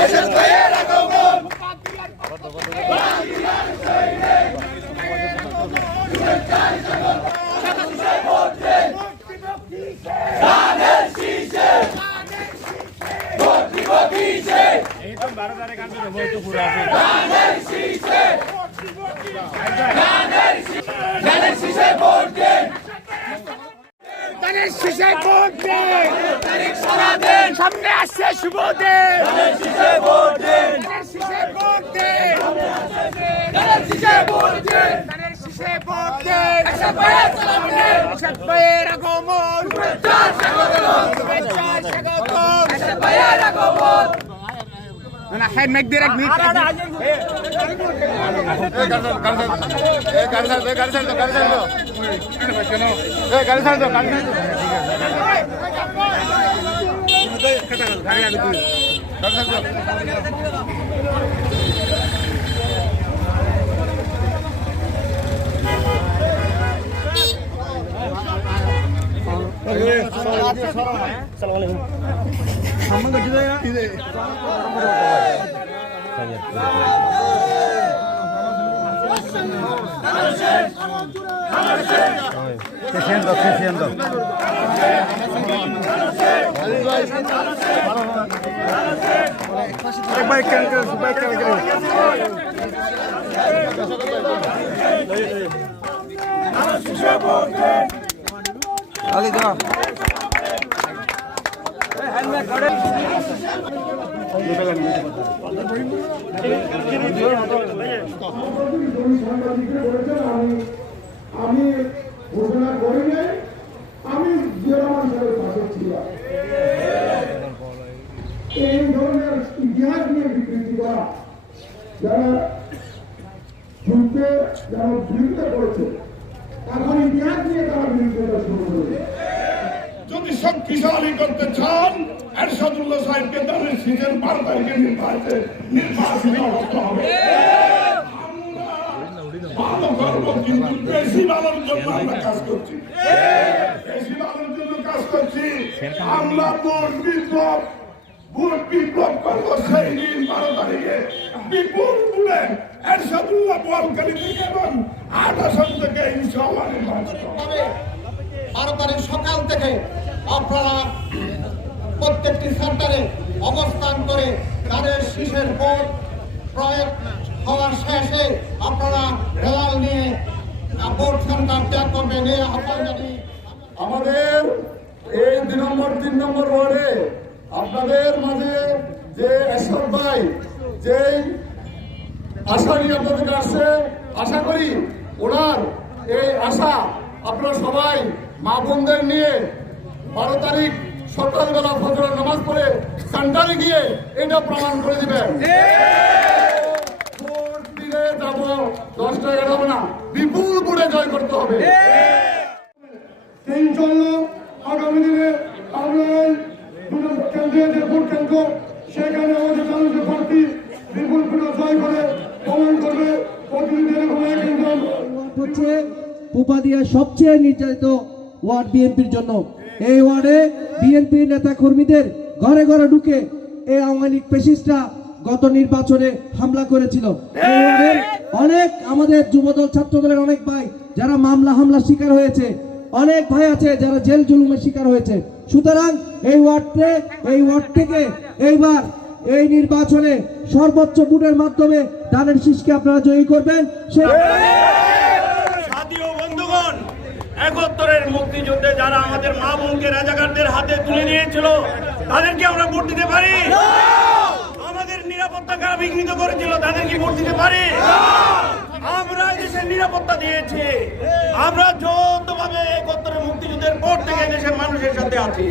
এরশাদ ভাইয়ের আগমন ধানের শীষে ভোট দিব কিসে ধানের শীষে ধানের শীষে ভোট দেন ধানের শীষে ভোট দেন তারিখ সারা দেন সামনে আসছে শুভ দিন ধানের শীষে ভোট দেন ধানের শীষে ভোট দেন ধানের শীষে ভোট দেন ধানের শীষে ভোট দেন এরশাদ ভাইয়ের সালাম দেন এরশাদ ভাইয়ের আগমন শুভেচ্ছা স্বাগতম শুভেচ্ছা স্বাগতম এরশাদ ভাইয়ের আগমন না হ্যাঁ মেক দিয়ে রাখ মিনিট আমি ঘোষণা করি নাই, আমি জিয়ারহমান সাহেবের পাশে ছিলাম। এই ধরনের ইতিহাস নিয়ে বিকৃতি করা যারা যুদ্ধে যারা বিরোধিতা করেছে, এখন ইতিহাস নিয়ে তারা বিরোধিতা শুরু করেছে। যদি শক্তিশালী করতে চান এরশাদুল্লাহ সাহেবকে তাদের শীতের 12 তারিখে নির্বাচিত করতে হবে। ভালো করবো, কিন্তু বেশি ভালোর জন্য আমরা কাজ করছি, বেশি ভালোর জন্য কাজ করছি। আমরা ভোট বিপ্লব করবো সেই দিন 12 তারিখে বিপুল বলে এরশাদুল্লাহ বোয়ালখালী থেকে এবং 8 আসন থেকে ইনশাআল্লাহ নির্বাচিত হবে। 12 তারিখ সকাল থেকে আপনারা প্রত্যেকটি সেন্টারে অবস্থান করে তাদের শীষের ভোট প্রয়োগ হওয়ার শেষে আপনারা রেজাল নিয়ে ভোট সেন্টার ত্যাগ করবেন এই আহ্বান জানিয়ে আমাদের এই 3 নম্বর ওয়ার্ডে আপনাদের মাঝে যে এরশাদ ভাই যে আশা নিয়ে আপনাদের কাছে আশা করি ওনার এই আশা আপনারা সবাই মা বোনদের নিয়ে 12 তারিখ সকালবেলা ফজরের নামাজ পড়ে সেন্টারে গিয়ে এটা প্রমাণ করে দিবেন। ভোট দিলে যাব 10টা 11 হবে না, বিপুল ভোটে জয় করতে হবে। ইনশাআল্লাহ আগামী দিনে আমরা দুটো কেন্দ্রীয় যে ভোট কেন্দ্র সেখানে আমাদের মানুষের প্রার্থী বিপুল ভোটে জয় করে প্রমাণ করবে। প্রতিনিধি এরকম হচ্ছে উপাধিয়া সবচেয়ে নির্যাতিত ওয়ার্ড বিএনপির জন্য। এই ওয়ার্ডে বিএনপি নেতা কর্মীদের ঘরে ঘরে ঢুকে এই আওয়ামী লীগ ফ্যাসিস্টরা গত নির্বাচনে হামলা করেছিল। এই ওয়ার্ডের অনেক আমাদের যুবদল ছাত্রদলের অনেক ভাই যারা মামলা হামলার শিকার হয়েছে, অনেক ভাই আছে যারা জেল জুলুমের শিকার হয়েছে। সুতরাং এই ওয়ার্ড থেকে এইবার এই নির্বাচনে সর্বোচ্চ ভোটের মাধ্যমে ধানের শীষকে আপনারা জয়ী করবেন। সাথীয় বন্ধুগণ, 71-এর মুক্তিযুদ্ধে যারা আমাদের মা বোনকে রাজাকারদের হাতে তুলে নিয়েছিল তাদেরকে আমরা ভোট দিতে পারি? আমাদের নিরাপত্তা কারা বিঘ্নিত করেছিল তাদেরকে ভোট দিতে পারি? আমরা দেশের নিরাপত্তা দিয়েছি, আমরা যৌথভাবে 71-এর মুক্তিযুদ্ধের পর থেকে দেশের মানুষের সাথে আছি।